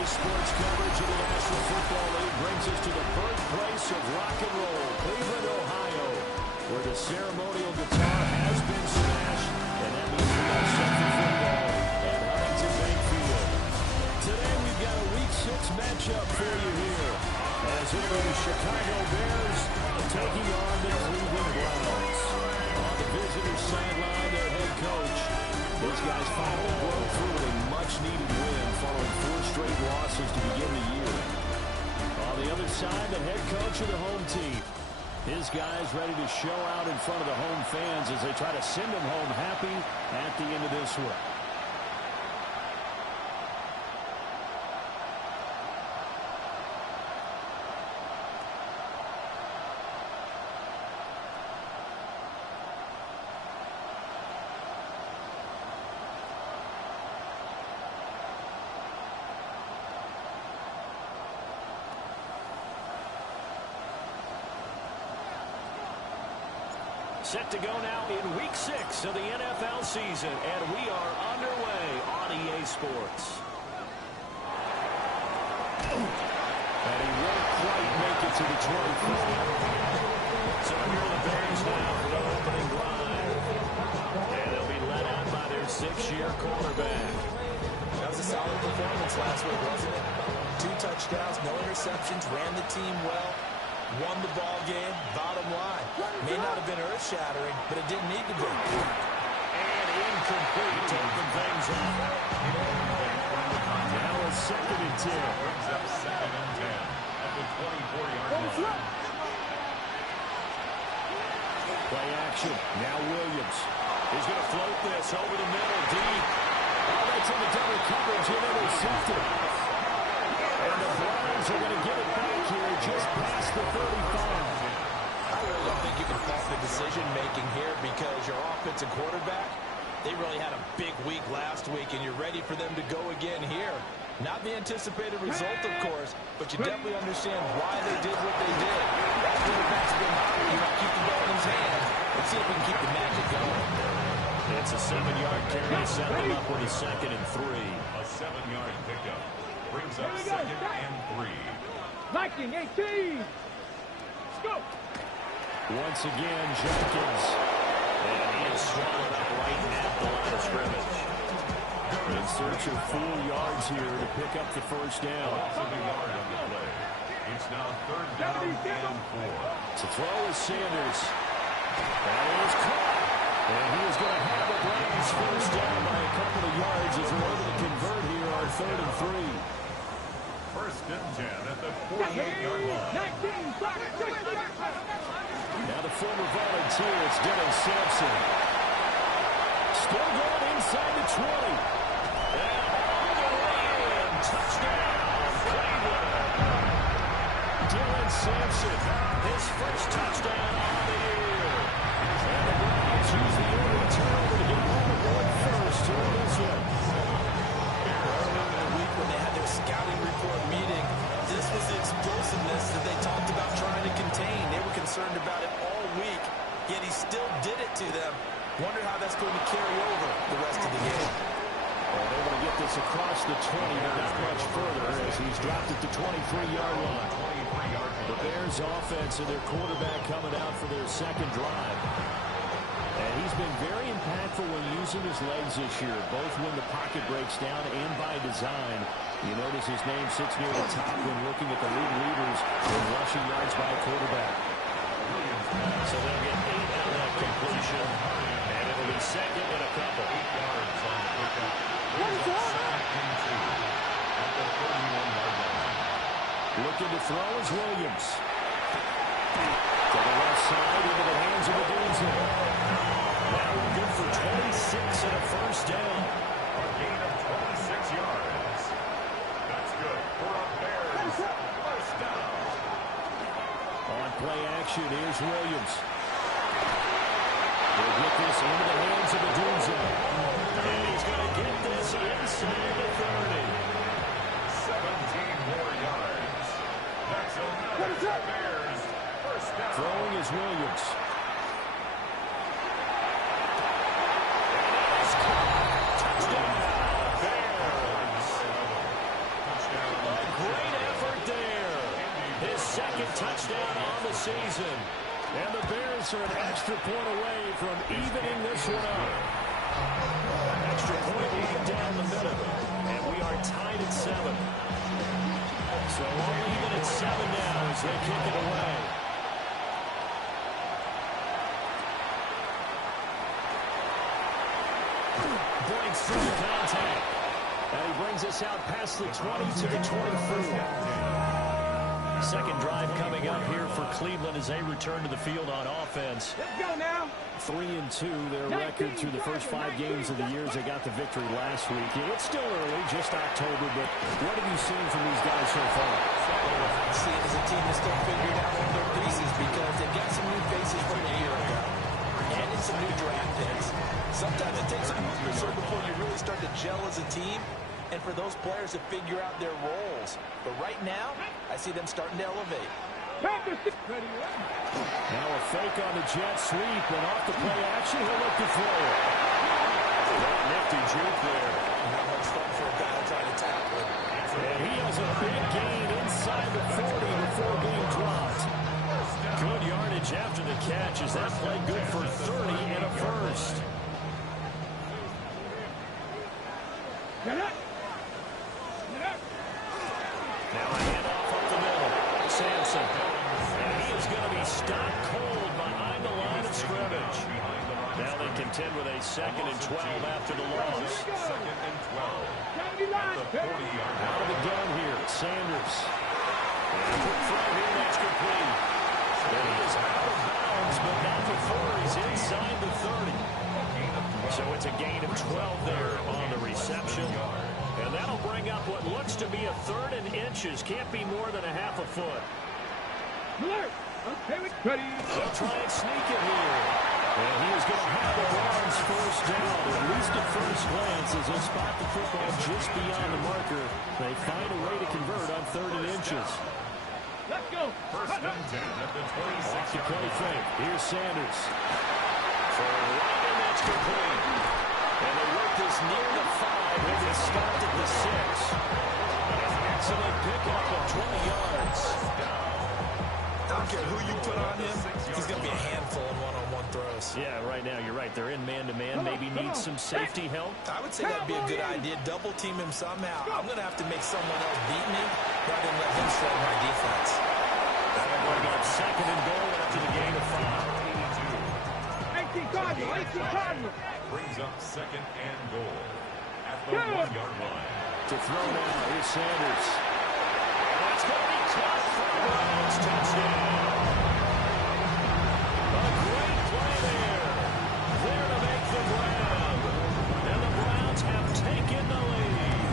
Today's sports coverage of the National Football League brings us to the birthplace of rock and roll, Cleveland, Ohio, where the ceremonial guitar has been smashed, and that means we are set for football at Huntington Bank Field. Today we've got a Week 6 matchup for you here, as it is the Chicago Bears taking on the Cleveland Browns. On the visitors' sideline, their head coach. These guys finally broke through with a much-needed win following 4 straight losses to begin the year. On the other side, the head coach of the home team. His guys ready to show out in front of the home fans as they try to send them home happy at the end of this one. Set to go now in Week 6 of the NFL season, and we are underway on EA Sports. And he won't quite make it to the 24. So here are the Bears now for the opening drive. And they'll be led out by their 6-year quarterback. That was a solid performance last week, wasn't it? 2 touchdowns, no interceptions, ran the team well. Won the ball game, bottom line. May not have been earth-shattering, but it didn't need to be. And incomplete to open things up. Now a 2nd and 10. Brings up 2nd and 10 at the 24-yard line. Play action. Now Williams. He's going to float this over the middle, deep. Oh, that's in the double coverage and intercepted. And the Browns are going to get it back here just past the 35. I really don't think you can fault the decision-making here because your offensive quarterback, they really had a big week last week, and you're ready for them to go again here. Not the anticipated result, of course, but you definitely understand why they did what they did. That quarterback's been hot. You know, keep the ball in his hand. Let's see if we can keep the magic going. It's a 7-yard carry to set them up with a 2nd and 3. A 7-yard pickup brings up 2nd and 3. Viking 18. Let's go. Once again, Jenkins. And he is swallowed up right at the line of scrimmage. In search of 4 yards here to pick up the first down. Loss of a yard on the play. It's now 3rd down and 4. To throw is Sanders. That is caught. And he is going to have the Browns first down by a couple of yards as they're able to convert here on 3rd and 3. 1st and 10 at the 48-yard line. Now the former volunteer, it's Dennis Sampson. Still going inside the 20. And all the way in. Touchdown, Cleveland. Dylan Sampson, his first touchdown on the year. And the Browns use the early turnover to get on the board first here in this one. Earlier in the week when they had their scouting report meeting, this was the explosiveness that they talked about trying to contain. They were concerned about it all week, yet he still did it to them. Wonder how that's going to carry over the rest of the game. Well, able to get this across the 20, but not much further as he's dropped at the 23-yard line. The Bears offense and their quarterback coming out for their 2nd drive. And he's been very impactful when using his legs this year, both when the pocket breaks down and by design. You notice his name sits near the top when looking at the league leaders in rushing yards by a quarterback. So they'll get 8 out of that completion, and it'll be 2nd and a couple. 8 yards on the pickup. Brings up 2nd and 2 at the 31-yard line. Looking to throw is Williams. To the left side, into the hands of the Dunzo. Now we're good for 26 and a first down. A gain of 26 yards. That's good for a Bears first down. On play action, here's Williams. They'll get this into the hands of the Dunzo. And he's going to get this inside the 30. 17 more yards. That's another Bears first down. Throwing is Williams. Touchdown, Bears. touchdown on the season. And the Bears are an extra point away from evening this one up. Extra point lead down the middle. And we are tied at 7. So we're even at 7 now as they kick it away. Breaks through the contact. And he brings us out past the 20 to the 24. Second drive coming up here for Cleveland as they return to the field on offense. Let's go now. 3-2, their record through the first 5 games of the year as they got the victory last week. It's still early, just October, but what have you seen from these guys so far? I see it as a team that's still figuring out all their pieces because they've got some new faces from a year ago. And it's some new draft picks. Sometimes it takes a month or so before you really start to gel as a team and for those players to figure out their roles. But right now, I see them starting to elevate. Now a fake on the jet sweep, and off the play action, he'll look to throw it. That nifty juke there. Not much fun for a guy trying to tackle it. And he has a big gain inside the 40 before being dropped. Good yardage after the catch. Is that play good for 30 and a first? Now a handoff up the middle. Sampson. And he is going to be stopped cold behind the line of scrimmage. Now they contend with a 2nd and 12 after the loss. 2nd and 12. At the 40-yard line. Out of the gun here, Sanders. And a quick throw here, that's complete. And he is out of bounds, but not before he's inside the 30. So it's a gain of 12 there on the reception. And that'll bring up what looks to be a 3rd and inches. Can't be more than a half a foot. They'll try and sneak it here. And he is going to have the Browns first down, at least at first glance, as they spot the football just beyond the marker. They find a way to convert on 3rd and inches. Let's go. First and 10 at the 26. Off the play fake. Here's Sanders. For a run, and that's complete. And they work this near the 5. They get stopped at the 6. An excellent pickup of 20 yards. I don't care who you put on him, he's going to be a handful in one-on-one throws. Yeah, right now, you're right. They're in man-to-man. Maybe need some safety help. I would say that'd be a good idea. Double team him somehow. I'm going to have to make someone else beat me rather than let him shred my defense. That'll bring up 2nd and goal after the gain of 5. 18 Cardinals. Brings up 2nd and goal at the 1-yard line. To throw now, here's Sanders. That's going to be caught for the Browns. Touchdown. A great play there. There to make the grab. And the Browns have taken the lead.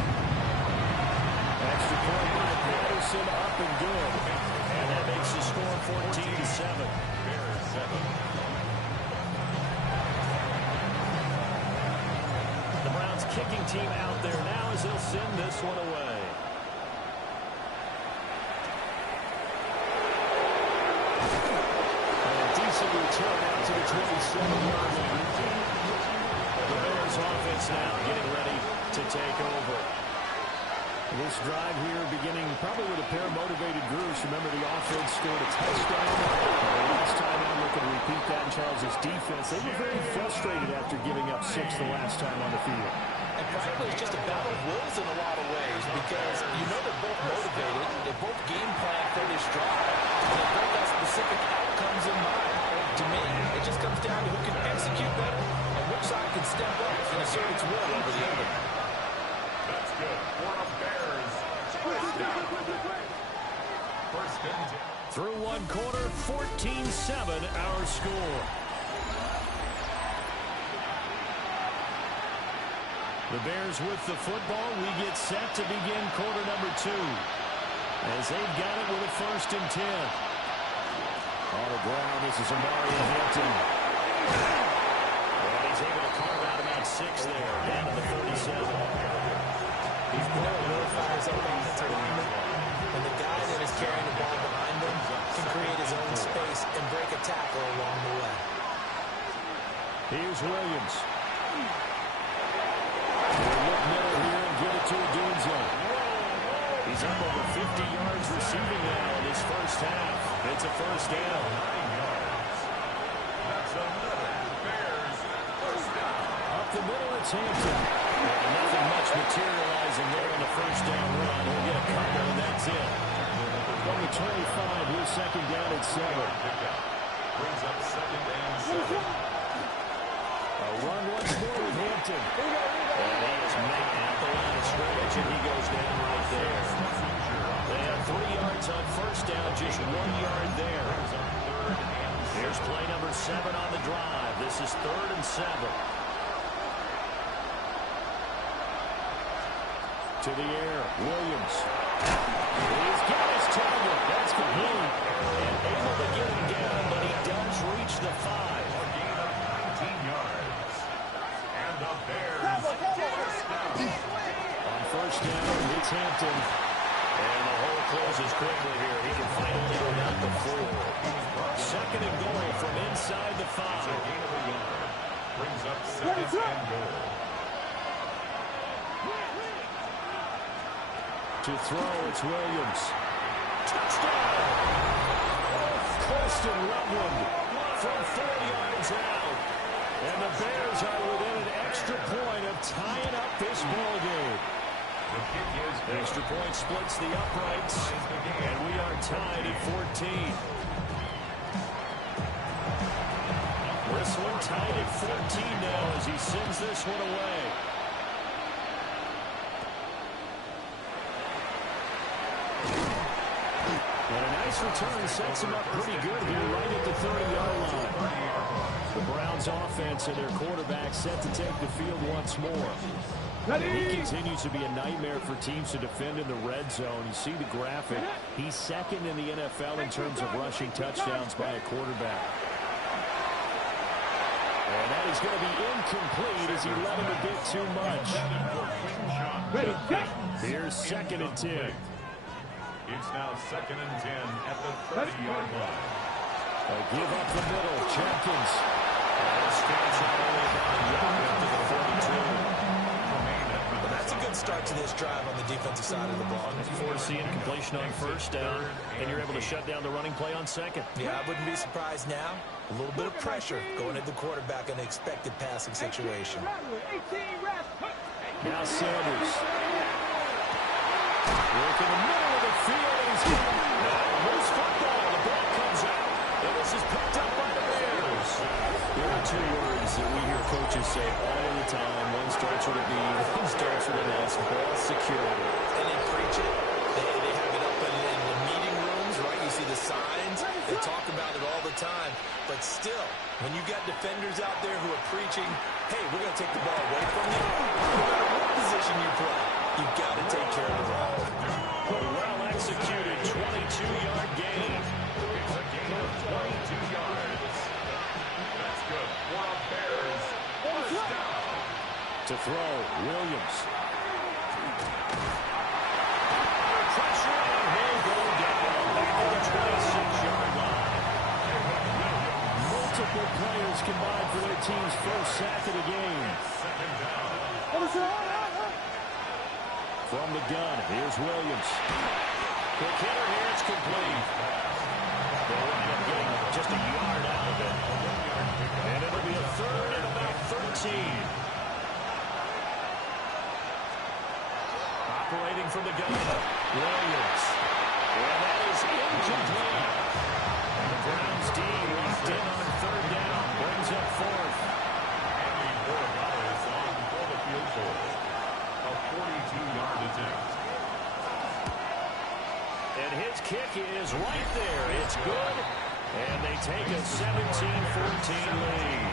Extra point by Patterson, up and good. And that makes the score 14-7. Bears 7. The Browns kicking team out there now as they'll send this one away. And a decent return out to the 27-yard line. The Bears offense now getting ready to take over. This drive here beginning probably with a pair of motivated groups. Remember, the offense scored a touchdown. Last time out, looking to repeat that in Charles' defense. They were very frustrated after giving up 6 the last time on the field. And frankly, it's just a battle of wills in a lot of ways because you know they're both motivated. They both game plan for this drive. And they both have specific outcomes in mind. To me, it just comes down to who can execute better and which side can step up and assert its will over the other. That's good for a Bears. First down. First and 10. Through one quarter, 14-7 our score. The Bears with the football. We get set to begin quarter number 2. As they've got it with a 1st and 10. On the ground, this is Amari Hampton. And he's able to carve out about 6 there, down to the 37. He's going to really fires up on the alignment. And the guy that is carrying the ball behind him can create his own space and break a tackle along the way. Here's Williams. They'll look middle here and give it to Odunze. He's up over 50 yards receiving now in his first half. It's a first down. 9 yards. That's another Bears first down. Up the middle, it's Hampton. And nothing much materializing there on the first down run. He'll get a couple, and that's it. From the 25, here's second down at 7. Brings up second and 7. A run once more with Hampton. And he is making at the line of scrimmage, and he goes down right there. They have 3 yards on first down, just 1 yard there. Here's play number 7 on the drive. This is 3rd and 7. To the air, Williams. He's got his target. That's complete. And able to get him down, but he does reach the 5. A gain of 19 yards. And the Bears first down. On first down, it's Hampton. And the hole closes quickly here. He can finally go down the 4. Second and goal from inside the 5. That's a gain of a yard. Brings up second and goal. To throw, it's Williams. Touchdown! Colston Loveland from 4 yards out. And the Bears are within an extra point of tying up this ball game. The kick is The extra point splits the uprights, and we are tied at 14. This one tied at 14 now as he sends this one away. And a nice return sets him up pretty good here right at the 30-yard line. The Browns offense and their quarterback set to take the field once more. He continues to be a nightmare for teams to defend in the red zone. You see the graphic. He's second in the NFL in terms of rushing touchdowns by a quarterback. And that is going to be incomplete as he let him a bit too much. Here's second and 10. It's now second and 10 at the 30-yard line. A give up the middle. Jenkins. And stands out only about a yard into the 42. But that's a good start to this drive on the defensive side of the ball. Forcing completion on first down, and you're able to shut down the running play on second. Yeah, I wouldn't be surprised now. A little bit of pressure going at the quarterback in an expected passing situation. Now Sanders. Work in the middle of the field, and he's got loose football. The ball comes out, and this is picked up by the Bears. There are 2 words that we hear coaches say all of the time. One starts with a B, one starts with an S. Ball security. And they preach it. They have it up in the meeting rooms, right? You see the signs. They talk about it all the time. But still, when you got defenders out there who are preaching, hey, we're going to take the ball away from you, no matter what position you play, you've got to take care of the ball. A well-executed 22-yard gain. It's a gain of 22 yards. That's good for a Bears first down. To throw, Williams. Pressure, and he'll go down back to the 26-yard line. Multiple players combined for their team's first sack of the game. Second down. From the gun, here's Williams. Quick hitter here, it's complete. They'll wind up getting just a yard out of it. And it'll be a 3rd and about 13. Operating from the gun, Williams. And that is incomplete. And the Browns D locked in on 3rd down. Brings up 4th. Andy Borregales on for the field goal. A 42-yard attempt. And his kick is right there. It's good. And they take a 17-14 lead.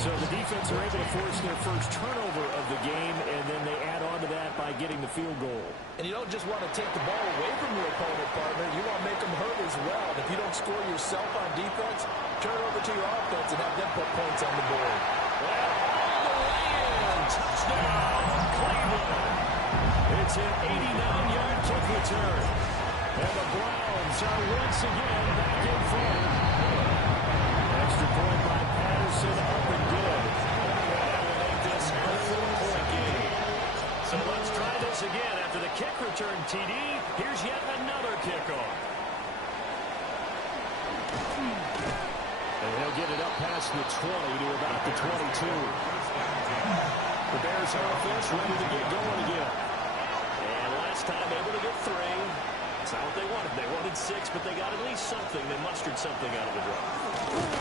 So the defense are able to force their first turnover of the game, and then they add on to that by getting the field goal. And you don't just want to take the ball away from your opponent, partner. You want to make them hurt as well. And if you don't score yourself on defense, turn it over to your offense and have them put points on the board. Well, on the way-in, touchdown, Cleveland. It's an 89-yard kick return. And the Browns are once again back in front. Extra point by Patterson, up and good. That will make this a 4-point game. So So let's try this again. After the kick return TD, here's yet another kickoff. And he'll get it up past the 20 to about the 22. The Bears offense ready to get going again. And last time able to get 3. That's not what they wanted. They wanted 6, but they got at least something. They mustered something out of the drive.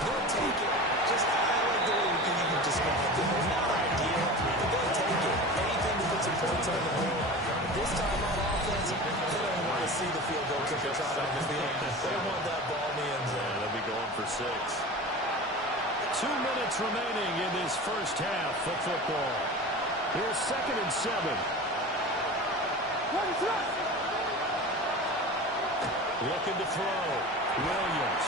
They'll take it. Just I like the way you can describe it. Not ideal, but they'll take it. Anything to put some points on the board. This time on offense, they don't want to see the field goal kicker trot on the field. They want that ball in the end zone. They'll be going for 6. 2 minutes remaining in this first half of football. Here's 2nd and 7. Looking to throw. Williams.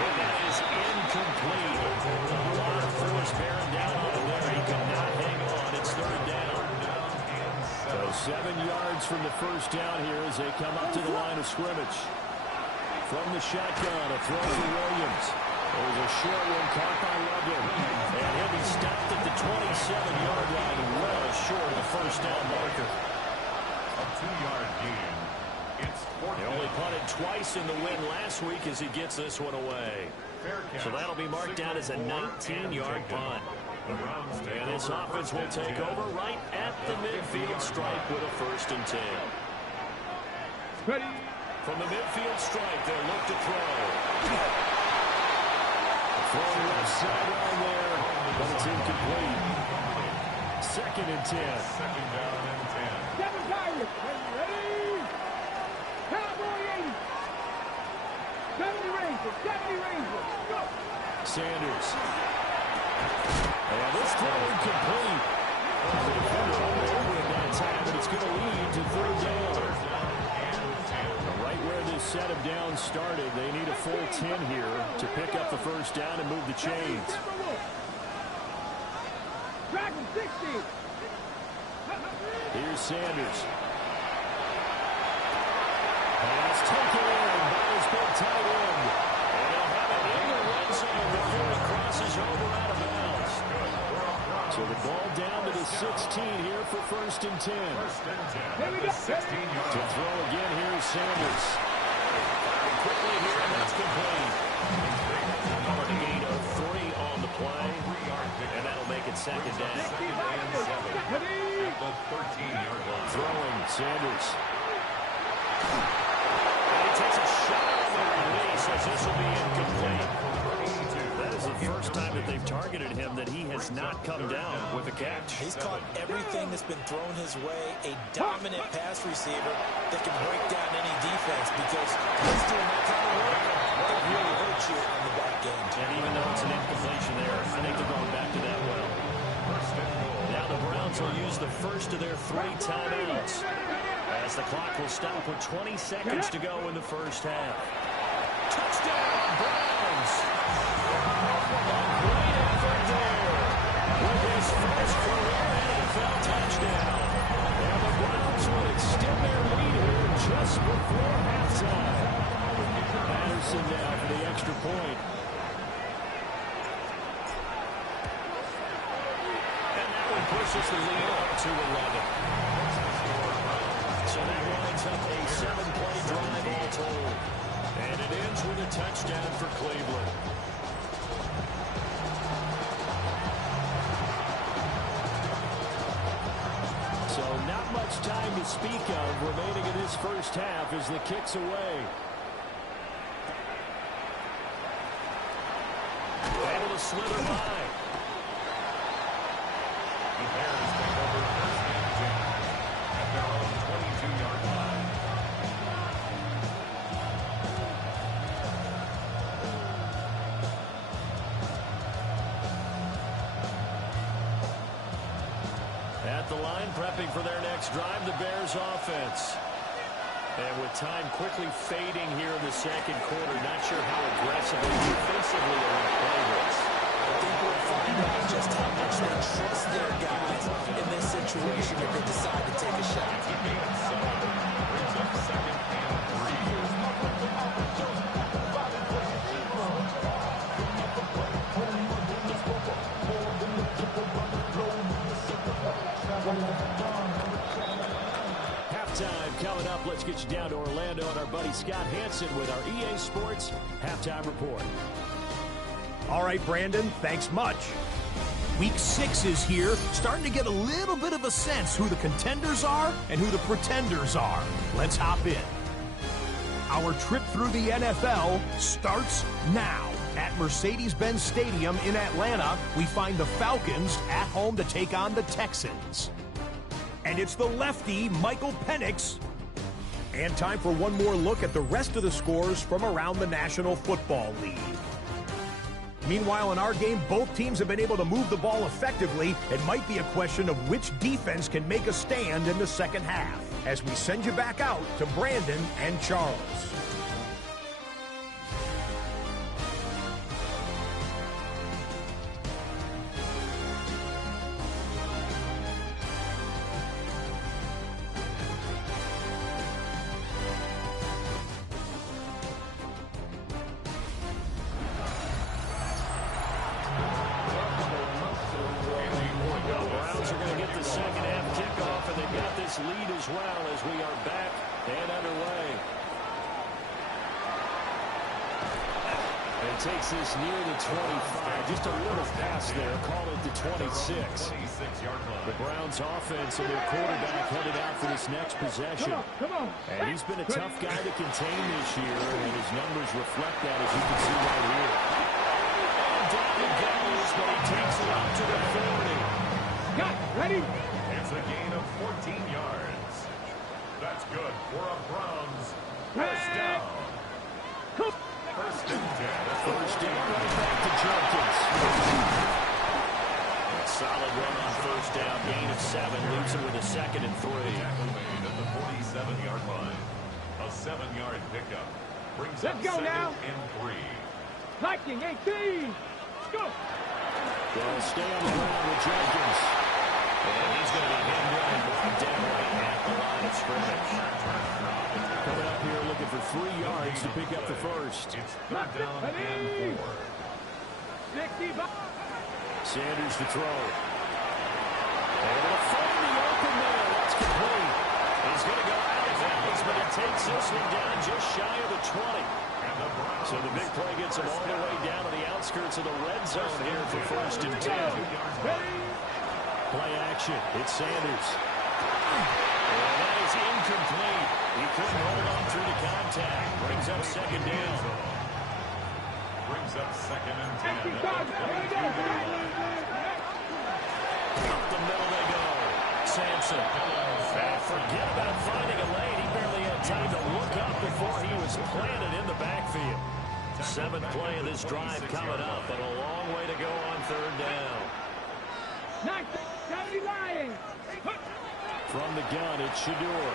And that is incomplete. A lot of force bearing down on him there. He could not hang on. It's 3rd down. So 7 yards from the first down here as they come up to the line of scrimmage. From the shotgun, a throw for Williams. There's a short one caught by Loveland. And he'll be stopped at the 27-yard line, well short of the first down marker. A 2-yard gain. It's 4th He only punted twice in the win last week as he gets this one away. So that'll be marked down as a 19-yard punt. And this offense will take over right at the midfield stripe with a 1st and 10. Ready. From the midfield stripe, they'll look to throw. Throwing left sideline there, but it's incomplete. 2nd and 10. 2nd down and 10. 7 Pirates. Ready. Cowboy 80. 70 Rangers. 70 Rangers. Go. Sanders. And this throw incomplete. The defender over at that time, but it's going to lead to 3rd down. Right where this set of downs started, they need a full 10 here to pick up the first down and move the chains. Dragon 60. Here's Sanders. Pass taken in by his big tight end. And he'll have it in the red zone before he crosses over out of bounds. So the ball down to the 16 here for 1st and 10. 1st and 10. Here we go. 16-yard. To throw again, here's Sanders. Quickly here, and that's complete. For the gain of 3 on the play. And that'll make it 2nd down. 2nd and 7. At the 13-yard line. Throwing, Sanders. And he takes a shot on the release as this will be incomplete. That is the first time that they've targeted him that he has not come down with a catch. He's caught everything that's been thrown his way. A dominant pass receiver that can break down any defense because he's doing that kind of work. It really hurts you on the back end. And even though it's an incompletion there, I think they're going back to that well. Now the Browns will use the first of their 3 timeouts as the clock will stop with 20 seconds to go in the first half. Touchdown, Browns! A great effort there with his first career NFL touchdown. And the Browns will extend their lead here just before halftime. Patterson now for the extra point. And that one pushes the lead up to 11. So that winds up a 7-play drive all told. And it ends with a touchdown for Cleveland. So not much time to speak of remaining in this first half as the kick's away. Able to slither by. The Bears take over 1st and 10 at their own 22-yard line. At the line, prepping for their next drive, the Bears offense. And with time quickly fading here in the 2nd quarter, not sure how aggressively defensively they want to play this. I think we'll find out just how much they trust their guys in this situation if they decide to take a shot. It's a gain of 7. Brings up 2nd and 3. halftime coming up. Let's get you down to Orlando and our buddy Scott Hansen with our EA Sports Halftime Report. All right, Brandon, thanks much. Week 6 is here, starting to get a little bit of a sense who the contenders are and who the pretenders are. Let's hop in. Our trip through the NFL starts now. At Mercedes-Benz Stadium in Atlanta, we find the Falcons at home to take on the Texans. And it's the lefty, Michael Penix. And time for one more look at the rest of the scores from around the National Football League. Meanwhile, in our game, both teams have been able to move the ball effectively. It might be a question of which defense can make a stand in the second half. As we send you back out to Brandon and Charles. Lead as well as we are back and underway. And takes this near the 25. Just a little pass there. Call it the 26. The Browns offense and their quarterback headed out for this next possession. Come on. And he's been a tough guy to contain this year, and his numbers reflect that, as you can see right here. And down he goes, but he takes it up to the 40. Got ready. It's a gain of 14 yards. That's good for a Browns first down. First and 10. First down, right back to Jenkins. A solid run on first down, gain of 7, leaves it with a 2nd and 3. Tackle made at the 47-yard line. A 7-yard pickup brings up Let's go 2nd now. and 3. Liking 18. Go. They'll stay on the ground with Jenkins. And he's going to be hemmed in and brought down right at the line of scrimmage. Coming up here looking for 3 yards to pick up the first. It's 3rd down and 4. 65. Sanders to throw. Able to find the open man. That's complete. He's going to go out of bounds, but he takes this one down just shy of the 20. So the big play gets him all the way down to the outskirts of the red zone here for 1st and 10. Play action. It's Sanders. And that is incomplete. He couldn't hold on through the contact. Brings up 2nd down. Brings up 2nd and 10. Up the middle they go. Sampson. Forget about finding a lane. He barely had time to look up before he was planted in the backfield. 7th play of this drive coming up, but a long way to go on 3rd down. From the gun, it's Shador.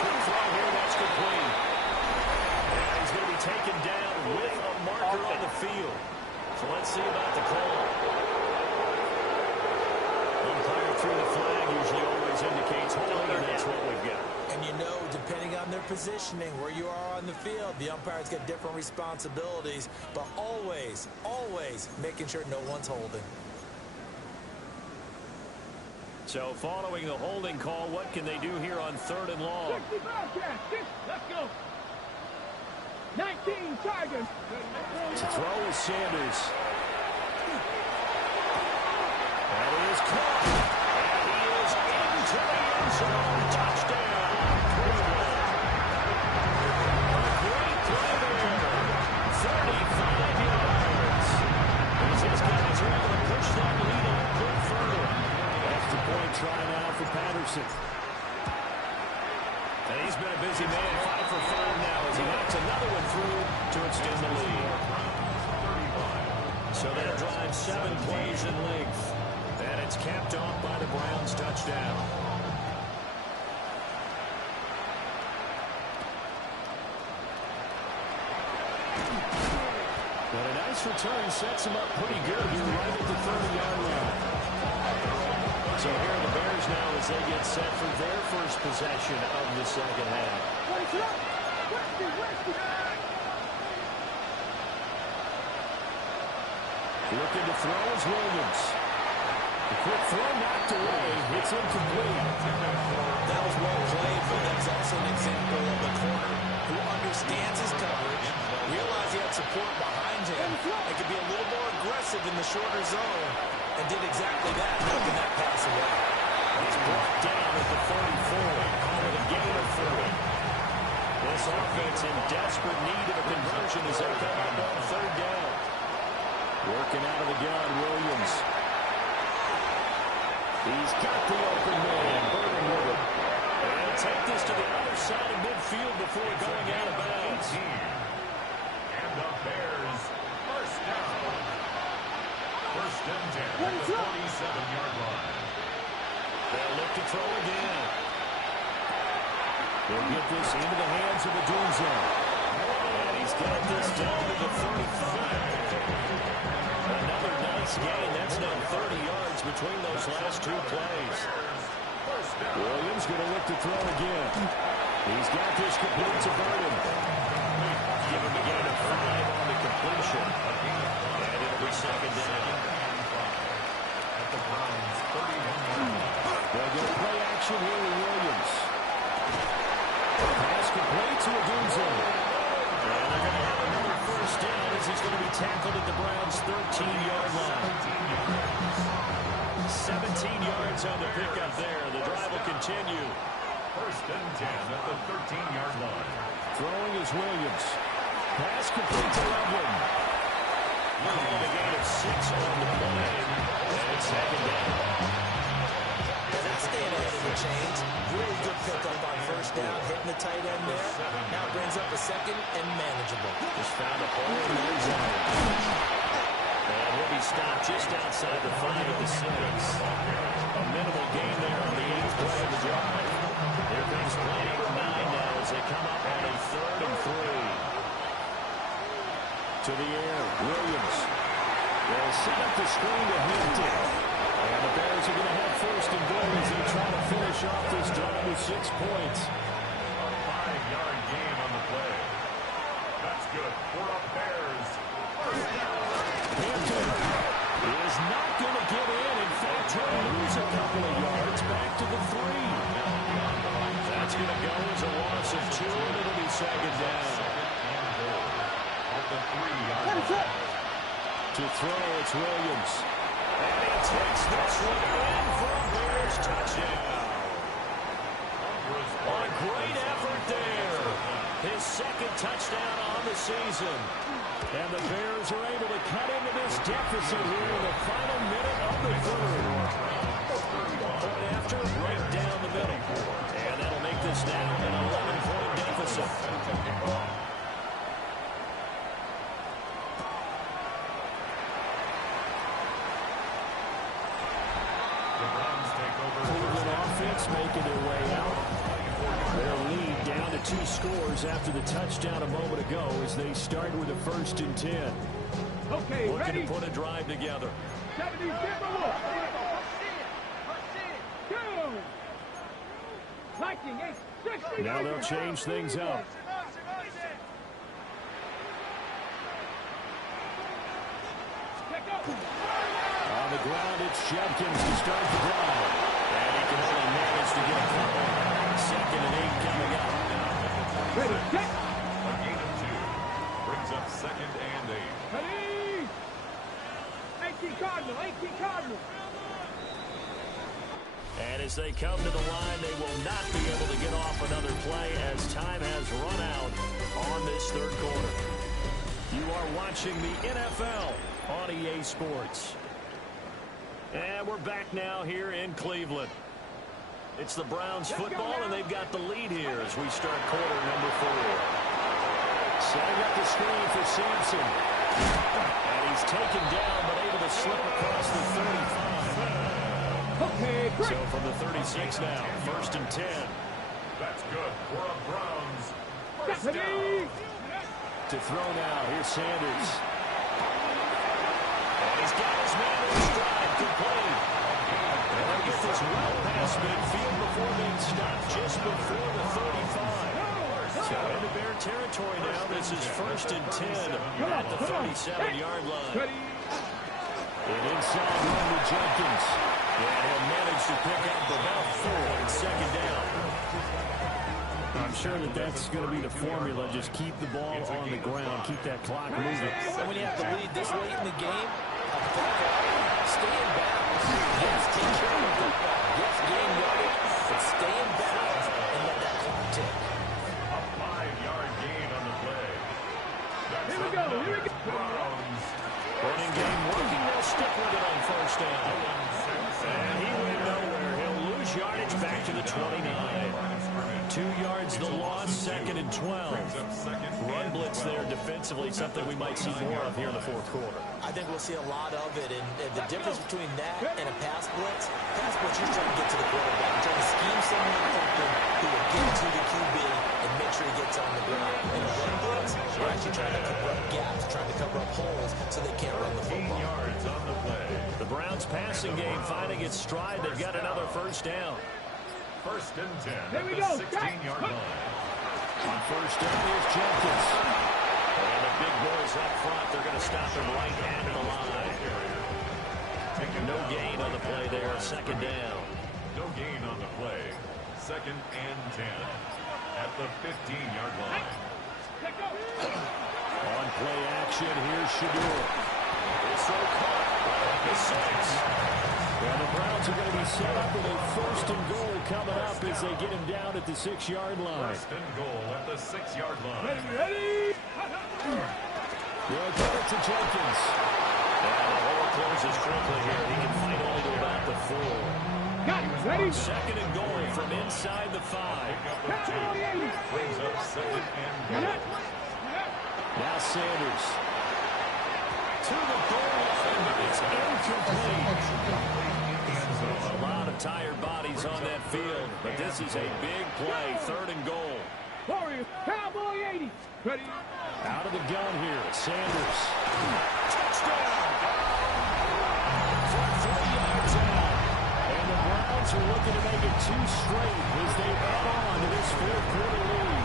Quick throw here, that's complete. And he's going to be taken down with a marker on the field. So let's see about the call. Umpire through the flag usually always indicates holding, and that's what we've got. And you know, depending on their positioning, where you are on the field, the umpires get different responsibilities, but always, always making sure no one's holding. So following the holding call, what can they do here on 3rd and long? Let's go. 19 Tigers. To throw is Sanders. And he is caught. And he is into the end zone. Touchdown. A great play there. 35 yards. As his guys are able to push that lead a little bit further. That's the point try now for Patterson. And he's been a busy man, 5 for 5 now as he knocks another one through to extend the lead. So that drives 7 plays in length. And it's capped off by the Browns touchdown. But a nice return sets him up pretty good here right at the 30-yard line. So here are the Bears now as they get set for their first possession of the second half. Looking to throw is Williams. The quick throw knocked away. It's incomplete. That was in the corner who understands his coverage, realized he had support behind him, and could be a little more aggressive in the shorter zone, and did exactly that, knocking that pass away. He's brought down at the 34. Call it a gain of 4. This offense in desperate need of a conversion as they come up on third down. Working out of the gun, Williams. He's got the open man, burning with it. And he'll take this to the other side of midfield before going out of bounds. And the Bears, first down. First and 10 at the 47-yard line. They'll look to throw again. They'll get this into the hands of Adunze. And he's got this down to the 35. Another nice gain. That's now 30 yards between those last two plays. Williams going to look to throw again. He's got this complete to Burden. Give him a gain of 5 on the completion. And it'll be second down. At the Browns, 31. They'll get play action here with Williams. Pass complete to Adunze. And they're going to have another first down as he's going to be tackled at the Browns' 13-yard line. 17 yards on the pickup there. The drive will continue. First and 10 at the 13-yard line. Throwing is Williams. Pass complete to Loveland. Calling a gain of 6 on the play. And second down. That's staying ahead of the chains. Really good pickup on first down, hitting the tight end there. Now brings up a second and manageable. Just found a hole in the end zone. And he'll be stopped just outside the 5 at the 6. A minimal gain there on the 8th play of the drive. Here comes play number 9 now as they come up on a 3rd and 3. To the air, Williams. They'll set up the screen to Hampton. And the Bears are going to have first and goal as they try to finish off this drive with 6 points. A 5-yard gain on the play. That's good for the Bears. First down. Hampton is not going to get in. In fact, he'll lose a couple of yards back to the 3. That's going to go as a loss of 2, and it'll be second down. At the 3-yard line. To throw, it's Williams. And he takes this one in for a Bears touchdown. A great effort there. His second touchdown on the season. And the Bears are able to cut into this deficit here in the final minute of the 3rd. Point after, right down the middle. And that'll make this now an 11-point deficit. Making their way out. Their lead down to 2 scores after the touchdown a moment ago as they start with a 1st and 10. Okay, looking ready? to put a drive together. 70, go! Liking 860. Now they'll change things up. On the ground, it's Judkins to start the drive. And he can only manage to get a couple. 2nd and 8 coming up. Ready, set. A gain of 2. Brings up 2nd and 8. Ready. 18 Cardinal, 18 Cardinal. And as they come to the line, they will not be able to get off another play as time has run out on this 3rd quarter. You are watching the NFL on EA Sports. And we're back now here in Cleveland. It's the Browns football, and they've got the lead here as we start quarter number 4. Setting up the screen for Sampson. And he's taken down, but able to slip across the 35. Okay, great. So from the 36 now, 1st and 10. That's good for a Browns. First Ready. down. To throw now, here's Sanders. And he's got his man in stride, complete. And they'll get this well past midfield before being stopped just before the 35. So into Bear territory now. This is 1st and 10 at the 37-yard line. Ready. An inside run with Jenkins. And he'll manage to pick up about 4 in 2nd down. I'm sure that that's going to be the formula. Just keep the ball on the ground. Keep that clock moving. And when you have the lead this late in the game, stay in bounds. Yes, take care of the football. Yes, gain yardage, but stay in bounds and let that clock tick. A 5-yard gain on the play. That's Here we go. Browns. Running game working. They'll stick with it on first down. And he went nowhere. He'll lose yardage back to the 29. 2 yards the loss, 2nd and 12. Run blitz there defensively, something we might see more of here in the fourth quarter. I think we'll see a lot of it, and the difference between that and a pass blitz, you're trying to get to the quarterback, trying to scheme someone open who will get to the QB and make sure he gets on the ground. In a run blitz, you're actually trying to cover up gaps, trying to cover up holes so they can't run the football. Yards on the play. The Browns passing game finding its stride. They've got another first down. First and 10 Here at we the go. 16-yard line. On first down, here's Jenkins. And the big boys up front, they're going to stop him right at the line. No gain on the play there, 2nd down. No gain on the play. 2nd and 10 at the 15-yard line. On play action, here's Shadur. This throw caught at the 6. And the Browns are going to be set up with a 1st and goal coming up as they get him down at the 6-yard line. 1st and goal at the 6-yard line. Ready? They'll give it to Jenkins. And the hole closes quickly here. He can fight only to about the 4. Got it. Ready? 2nd and goal from inside the 5. Brings up 2nd and goal. Now Sanders. To the goal line, but it's incomplete. A lot of tired bodies on that field, but this is a big play. 3rd and goal. Warriors. Cowboy 80. Ready? Out of the gun here, Sanders. Touchdown! For 3 yards out. And the Browns are looking to make it 2 straight as they add on to this 4th quarter lead.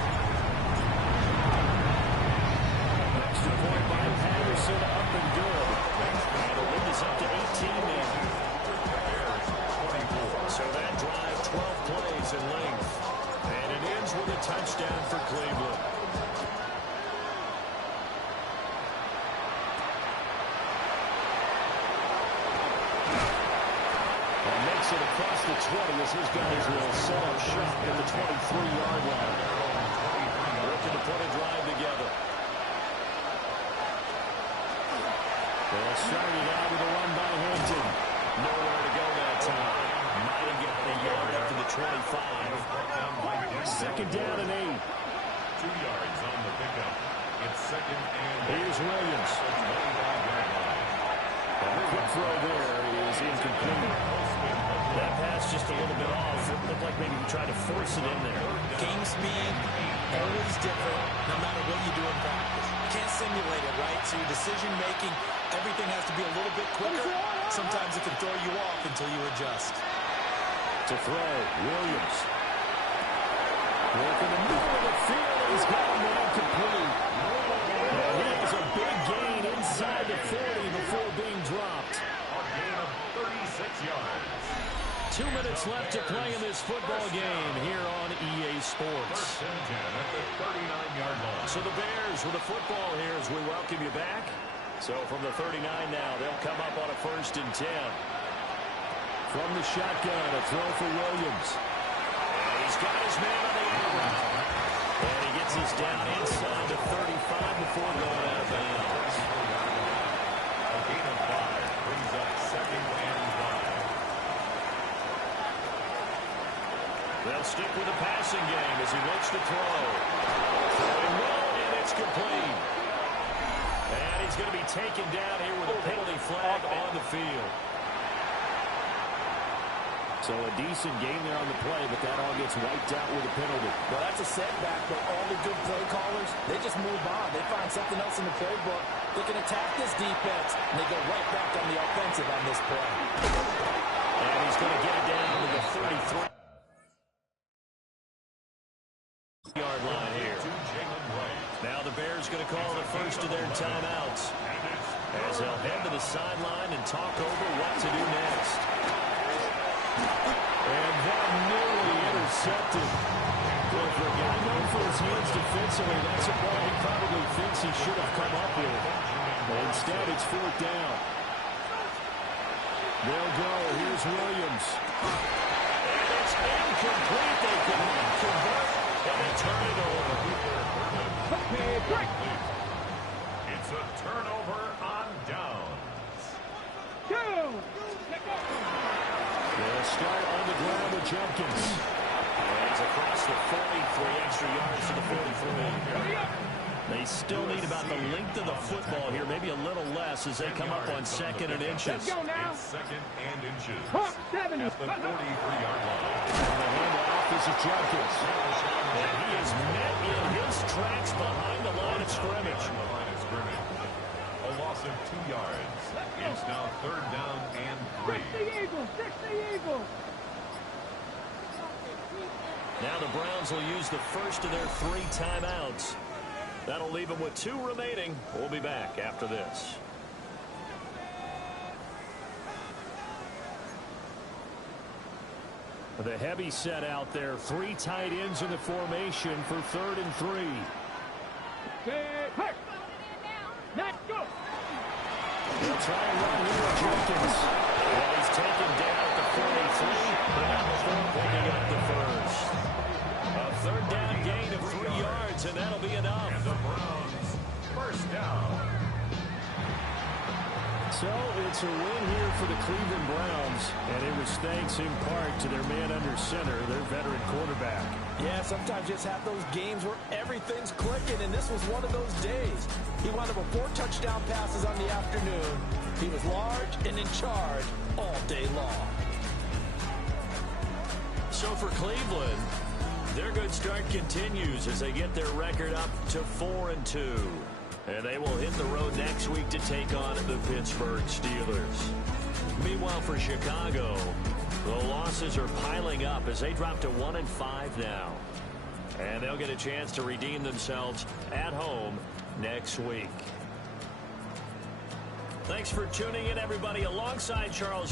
Extra point by Patterson, up and good. And the lead is up to 18 now. So that drive, 12 plays in length. And it ends with a touchdown for Cleveland. And makes it across the 20 as his guys will set up shop at the 23-yard line. Looking to put a drive together. They'll start it out with a run by Hampton. Nowhere to go that time. Might have gotten a yard up to the 25. 2nd down and 8. 2 yards on the pickup. It's 2nd and 8. Here's Williams. A quick throw there is incomplete. That pass just a little bit off. It looked like maybe he tried to force it in there. Game speed, always different, no matter what you do in practice. You can't simulate it, right? So your decision-making, everything has to be a little bit quicker. Sometimes it can throw you off until you adjust. To throw, Williams. Working the middle of the field, he's got a man complete. And he has a big gain inside the 40 before being dropped. A gain of 36 yards. 2 minutes left to play in this football game here on EA Sports. 1st and 10 at the 39-yard line. So the Bears with the football here as we welcome you back. So from the 39 now, they'll come up on a 1st and 10. From the shotgun, a throw for Williams. And he's got his man on the end. And he gets us down inside the 35 before going out of bounds. A gain of 5 brings up 2nd and 5. They'll stick with the passing game as he looks to throw. Throwing well, and it's complete. And he's going to be taken down here with a penalty flag on the field. So a decent game there on the play, but that all gets wiped out with a penalty. Well, that's a setback, but all the good play callers, they just move on. They find something else in the playbook. They can attack this defense, and they go right back on the offensive on this play. And he's going to get it down to the 33-yard line here. Now the Bears going to call the first of their timeouts as they'll head to the sideline and talk over what to do next. And that nearly intercepted. Good for a guy known Defensively, that's a ball he probably thinks he should have come up with. But instead, it's fourth down. They'll go. Here's Williams. And it's incomplete. They cannot convert, and they turn it over. It's a turnover on downs. They'll start on the ground with Jenkins. And he's across the 43 extra yards to the 43. They still need about the length of the football here, maybe a little less as they come up on second and inches. It's second and inches. At the 43-yard line. And the handoff is to Jenkins. And he is met in his tracks behind the line of scrimmage. A loss of 2 yards. It's now third down and 3. Now the Browns will use the first of their 3 timeouts. That'll leave them with 2 remaining. We'll be back after this. The heavy set out there. 3 tight ends in the formation for 3rd and 3. They'll try and run here with Jenkins. And he's taken down at the 43. But now before picking up the first. A 3rd down gain of 3 yards, and that'll be enough. And the Browns, first down. So it's a win here for the Cleveland Browns, and it was thanks in part to their man under center, their veteran quarterback. Yeah, sometimes you just have those games where everything's clicking, and this was one of those days. He wound up with 4 touchdown passes on the afternoon. He was large and in charge all day long. So for Cleveland, their good start continues as they get their record up to 4-2. And they will hit the road next week to take on the Pittsburgh Steelers. Meanwhile, for Chicago, the losses are piling up as they drop to 1-5 now. And they'll get a chance to redeem themselves at home next week. Thanks for tuning in, everybody, alongside Charles.